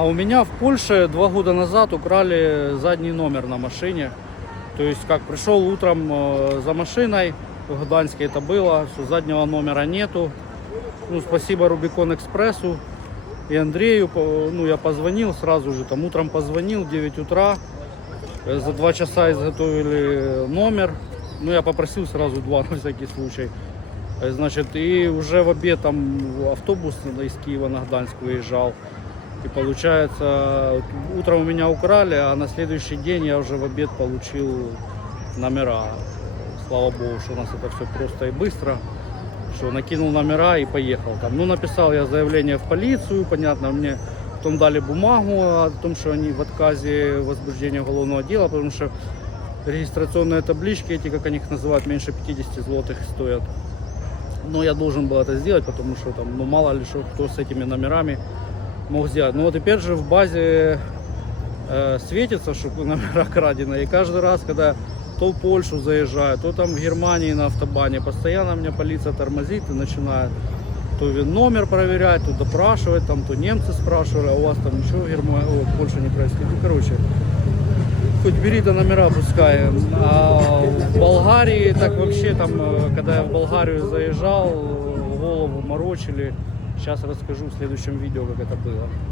А у меня в Польше два года назад украли задний номер на машине. То есть как пришел утром э, за машиной, в Гданьске это было, что заднего номера нету. Ну, спасибо Рубикон Экспрессу и Андрею. Ну, я позвонил сразу же, там утром позвонил, 9 утра. Э, За два часа изготовили номер. Ну, я попросил сразу два на всякий случай. Э, Значит, и уже в обед там автобус из Киева на Гданьск выезжал. И получается, утром у меня украли, а на следующий день я уже в обед получил номера. Слава богу, что у нас это все просто и быстро. Что накинул номера и поехал там. Ну, написал я заявление в полицию, понятно, мне потом дали бумагу о том, что они в отказе возбуждения уголовного дела, потому что регистрационные таблички, эти, как они их называют, меньше 50 злотых стоят. Но я должен был это сделать, потому что там, ну мало ли что, кто с этими номерами мог сделать. Ну вот теперь же в базе э, светится, что номера краденые. И каждый раз, когда то в Польшу заезжаю, то там в Германии на автобане, постоянно меня полиция тормозит и начинает то номер проверять, то допрашивать, там, то немцы спрашивали, а у вас там ничего в Германии, о, в Польше не происходит. Ну, короче, хоть бери до номера пускай. А в Болгарии так вообще там, э, когда я в Болгарию заезжал, голову морочили. Сейчас расскажу в следующем видео, как это было.